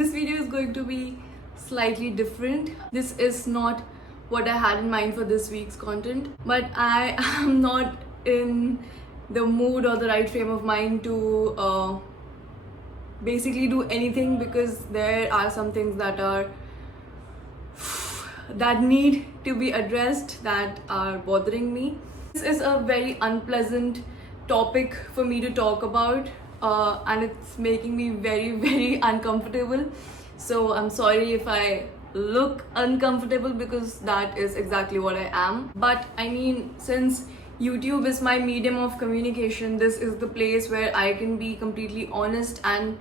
This video is going to be slightly different. This is not what I had in mind for this week's content, but I am not in the mood or the right frame of mind to basically do anything, because there are some things that need to be addressed, that are bothering me. This is a very unpleasant topic for me to talk about, and it's making me very, very uncomfortable. So I'm sorry if I look uncomfortable, because that is exactly what I am. But I mean, since YouTube is my medium of communication, this is the place where I can be completely honest and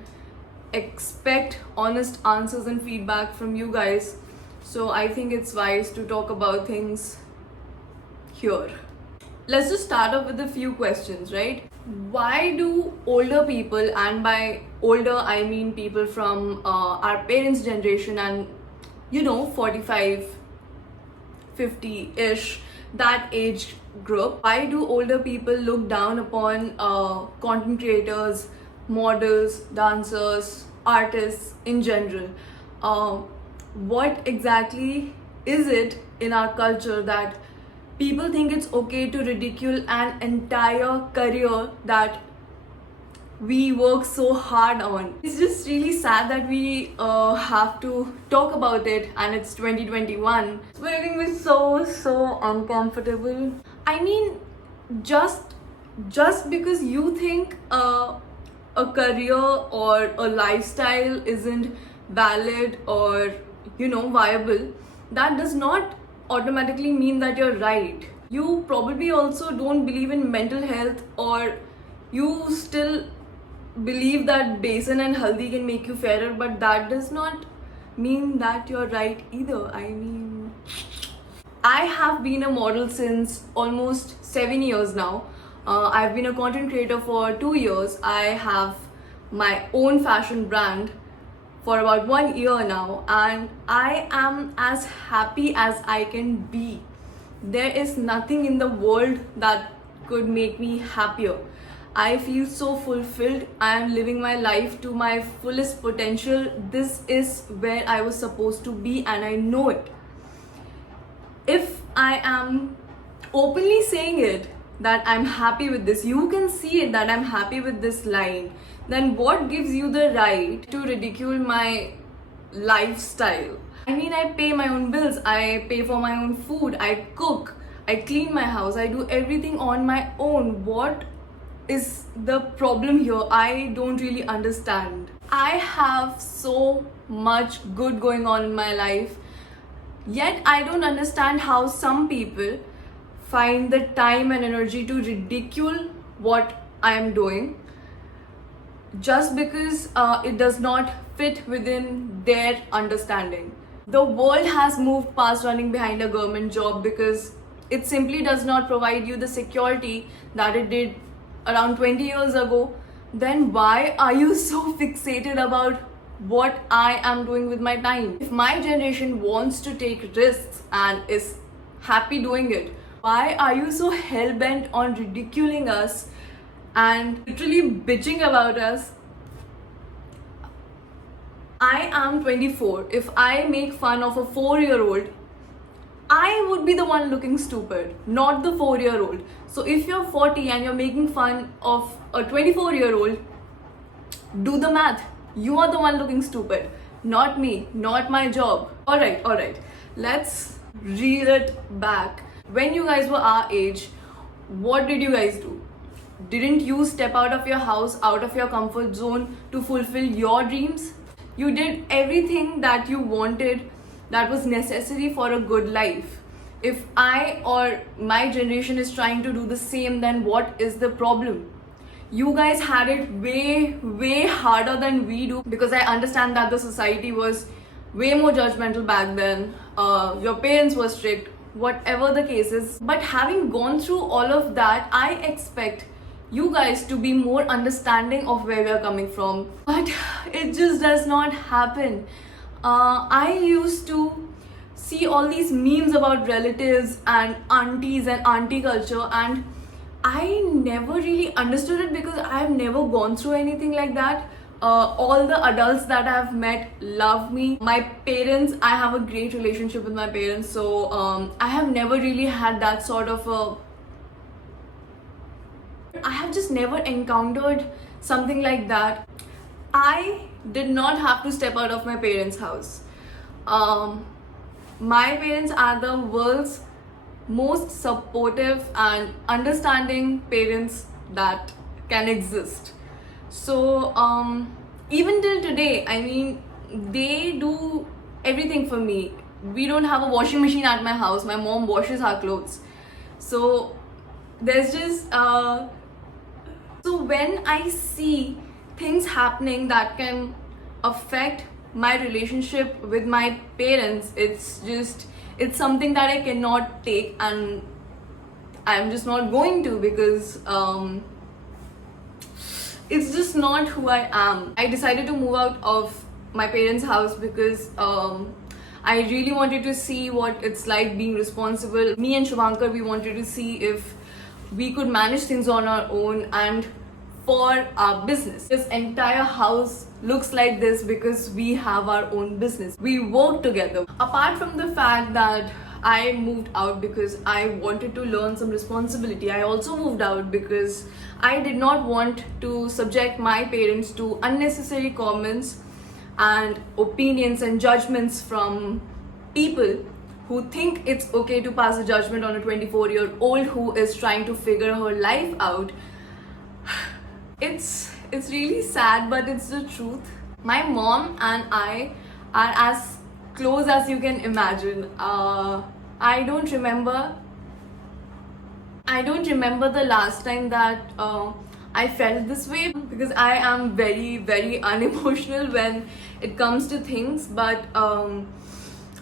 expect honest answers and feedback from you guys. So I think it's wise to talk about things here. Let's just start off with a few questions, right? Why do older people, and by older I mean people from our parents' generation and 45, 50-ish, that age group, why do older people look down upon content creators, models, dancers, artists in general? What exactly is it in our culture that people think it's okay to ridicule an entire career that we work so hard on? It's just really sad that we have to talk about it, and it's 2021. It's making me so uncomfortable. I mean, just because you think a career or a lifestyle isn't valid or viable, that does not automatically mean that you're right. You probably also don't believe in mental health, or you still believe that besan and haldi can make you fairer, but that does not mean that you're right either. I mean, I have been a model since almost 7 years now. I've been a content creator for 2 years. I have my own fashion brand for about 1 year now, and I am as happy as I can be. There is nothing in the world that could make me happier. I feel so fulfilled. I am living my life to my fullest potential. This is where I was supposed to be, and I know it. If I am openly saying it, that I'm happy with this, you can see it that I'm happy with this line, then what gives you the right to ridicule my lifestyle? I mean, I pay my own bills, I pay for my own food, I cook, I clean my house, I do everything on my own. What is the problem here? I don't really understand. I have so much good going on in my life, yet I don't understand how some people find the time and energy to ridicule what I am doing, just because it does not fit within their understanding. The world has moved past running behind a government job, because it simply does not provide you the security that it did around 20 years ago. Then why are you so fixated about what I am doing with my time? If my generation wants to take risks and is happy doing it, why are you so hell-bent on ridiculing us and literally bitching about us? I am 24. If I make fun of a 4-year-old, I would be the one looking stupid, not the 4-year-old. So if you're 40 and you're making fun of a 24-year-old, do the math. You are the one looking stupid, not me, not my job. Alright. Let's reel it back. When you guys were our age, what did you guys do? Didn't you step out of your house, out of your comfort zone to fulfill your dreams? You did everything that you wanted, that was necessary for a good life. If I or my generation is trying to do the same, then what is the problem? You guys had it way harder than we do, because I understand that the society was way more judgmental back then. Your parents were strict, whatever the case is. But having gone through all of that, I expect you guys to be more understanding of where we are coming from. But it just does not happen. I used to see all these memes about relatives and aunties and auntie culture, and I never really understood it, because I have never gone through anything like that. All the adults that I've met love me. My parents, I have a great relationship with my parents, so I have never really had that sort of a. I have just never encountered something like that. I did not have to step out of my parents' house. My parents are the world's most supportive and understanding parents that can exist. So even till today, I mean, they do everything for me. We don't have a washing machine at my house. My mom washes our clothes. So there's just so when I see things happening that can affect my relationship with my parents, it's something that I cannot take, and I'm just not going to, because it's just not who I am. I decided to move out of my parents' house because I really wanted to see what it's like being responsible. Me and Shubhankar, we wanted to see if we could manage things on our own and for our business. This entire house looks like this because we have our own business. We work together. Apart from the fact that I moved out because I wanted to learn some responsibility, I also moved out because I did not want to subject my parents to unnecessary comments and opinions and judgments from people who think it's okay to pass a judgment on a 24-year-old who is trying to figure her life out. It's really sad, but it's the truth. My mom and I are as close as you can imagine. I don't remember the last time that I felt this way, because I am very, very unemotional when it comes to things. But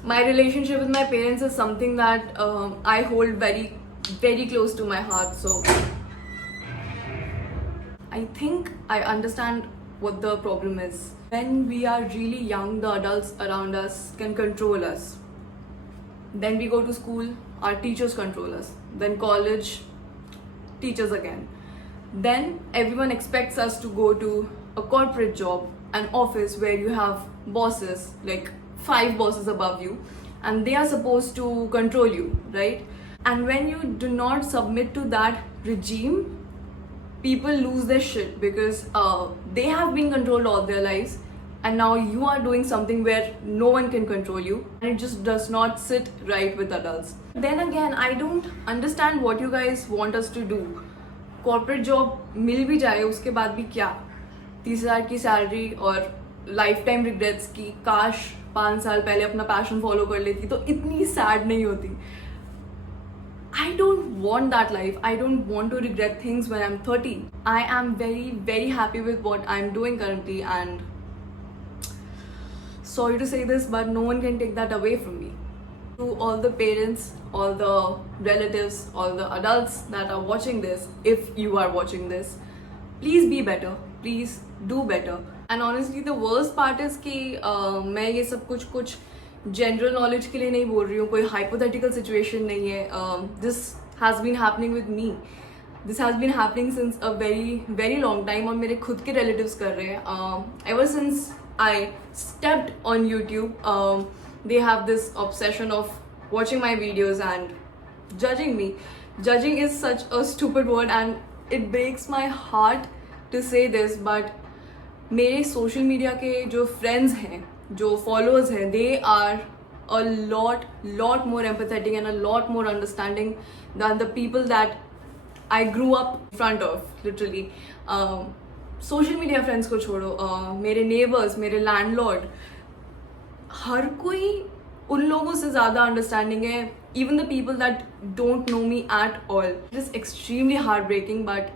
my relationship with my parents is something that I hold very, very close to my heart. So I think I understand what the problem is. When we are really young, the adults around us can control us. Then we go to school, our teachers control us. Then college, teachers again. Then everyone expects us to go to a corporate job, an office where you have bosses, like 5 bosses above you, and they are supposed to control you, right? And when you do not submit to that regime, people lose their shit because they have been controlled all their lives, and now you are doing something where no one can control you, and it just does not sit right with adults. Then again, I don't understand what you guys want us to do. Corporate job मिल भी जाए, उसके बाद भी क्या? 30,000 की salary और life time regrets की काश 5 साल पहले अपना पैशन फॉलो कर लेती तो इतनी सैड नहीं होती. I don't want that life. I don't want to regret things when I'm 30. I am very, very happy with what I'm doing currently, and sorry to say this, but no one can take that away from me. To all the parents, all the relatives, all the adults that are watching this, if you are watching this, please be better. Please do better. And honestly, the worst part is कि मैं ये सब कुछ general knowledge के लिए नहीं बोल रही हूँ, कोई हाइपोथेटिकल सिचुएशन नहीं है. This has been happening with me. This has been happening since a very, very long time, और मेरे खुद के रिलेटिव्स कर रहे हैं. Ever since I stepped on YouTube, they have this obsession of watching my videos and judging me. Judging is such a stupid word, and it breaks my heart to say this, but मेरे social media के जो friends हैं, जो followers हैं, they are a lot more empathetic and a lot more understanding than the people that I grew up in front of, literally. Social media friends को छोड़ो, मेरे neighbours, मेरे लैंडलॉर्ड, हर कोई उन लोगों से ज़्यादा अंडरस्टैंडिंग है. even the people that don't know me at all. It is extremely heartbreaking, but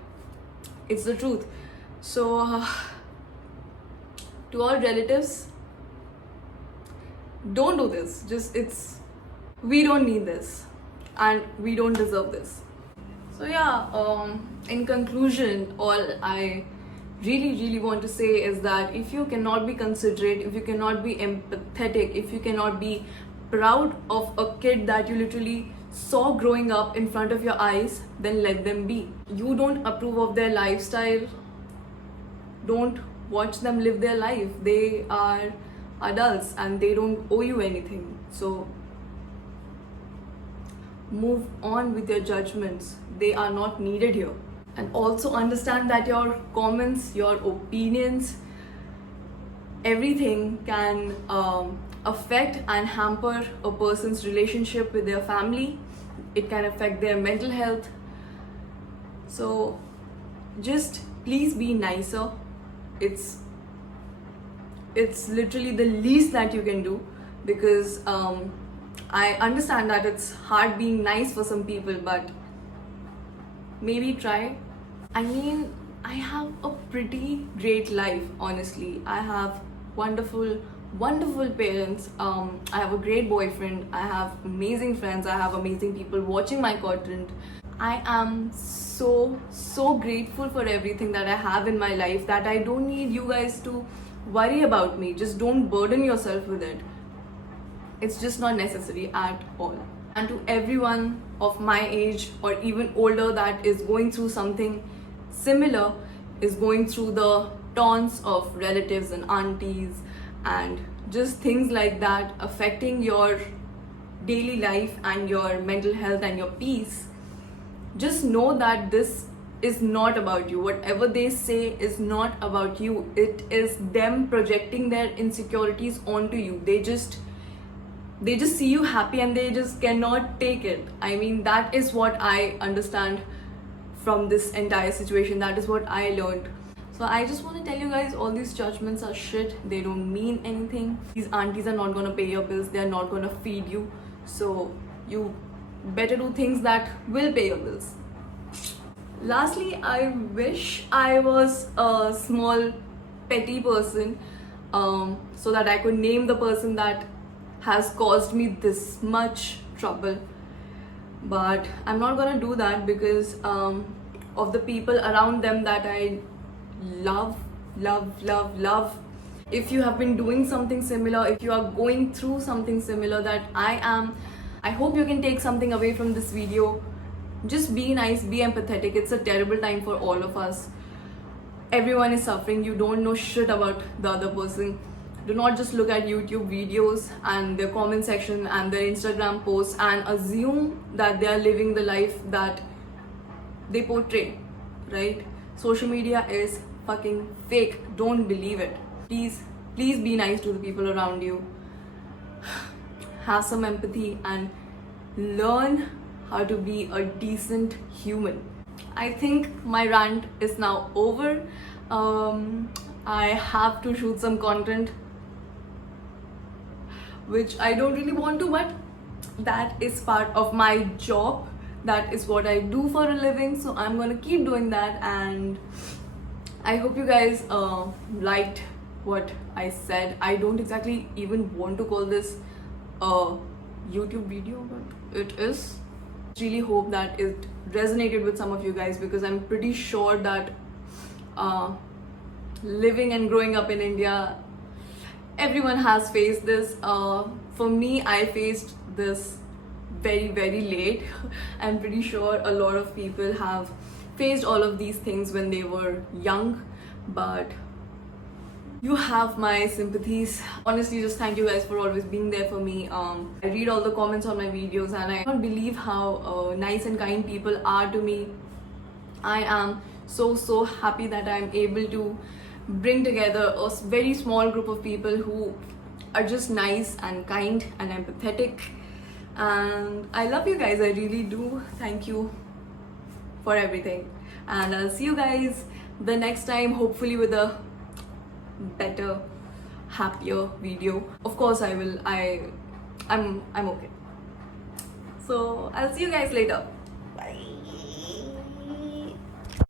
it's the truth. So to all relatives, don't do this. We don't need this, and we don't deserve this. So yeah, in conclusion, all I really want to say is that if you cannot be considerate, if you cannot be empathetic, if you cannot be proud of a kid that you literally saw growing up in front of your eyes, then let them be. You don't approve of their lifestyle, don't watch them live their life. They are adults and they don't owe you anything. So move on with your judgments. They are not needed here. And also understand that your comments, your opinions, everything can affect and hamper a person's relationship with their family. It can affect their mental health. So just please be nicer. It's literally the least that you can do, because I understand that it's hard being nice for some people, but maybe try. I mean, I have a pretty great life, honestly. I have wonderful parents. I have a great boyfriend. I have amazing friends. I have amazing people watching my content. I am so grateful for everything that I have in my life, that I don't need you guys to worry about me. Just don't burden yourself with it. It's just not necessary at all. And to everyone of my age or even older that is going through something similar, is going through the taunts of relatives and aunties and just things like that affecting your daily life and your mental health and your peace, just know that this is not about you. Whatever they say is not about you. It is them projecting their insecurities onto you. They just see you happy and they just cannot take it. I mean, that is what I understand from this entire situation. That is what I learned. So I just want to tell you guys, all these judgments are shit. They don't mean anything. These aunties are not going to pay your bills. They are not going to feed you. So you better do things that will pay your bills. Lastly, I wish I was a small petty person, so that I could name the person that has caused me this much trouble. But I'm not gonna do that, because of the people around them that I love. If you have been doing something similar, if you are going through something similar that I am, I hope you can take something away from this video. Just be nice, be empathetic. It's a terrible time for all of us. Everyone is suffering. You don't know shit about the other person. Do not just look at YouTube videos and their comment section and their Instagram posts and assume that they are living the life that they portray, right? Social media is fucking fake. Don't believe it. Please be nice to the people around you. Have some empathy and learn how to be a decent human. I think my rant is now over. I have to shoot some content, which I don't really want to, but that is part of my job. That is what I do for a living, so I'm gonna keep doing that. And I hope you guys liked what I said. I don't exactly even want to call this a YouTube video, but it is. Really hope that it resonated with some of you guys, because I'm pretty sure that living and growing up in India, everyone has faced this. For me, I faced this very late. I'm pretty sure a lot of people have faced all of these things when they were young, but you have my sympathies. Honestly, just thank you guys for always being there for me. I read all the comments on my videos and I can't believe how nice and kind people are to me. I am so happy that I'm able to bring together a very small group of people who are just nice and kind and empathetic. And I love you guys, I really do. Thank you for everything. And I'll see you guys the next time, hopefully with a better, happier video. Of course I will. I'm okay. So I'll see you guys later.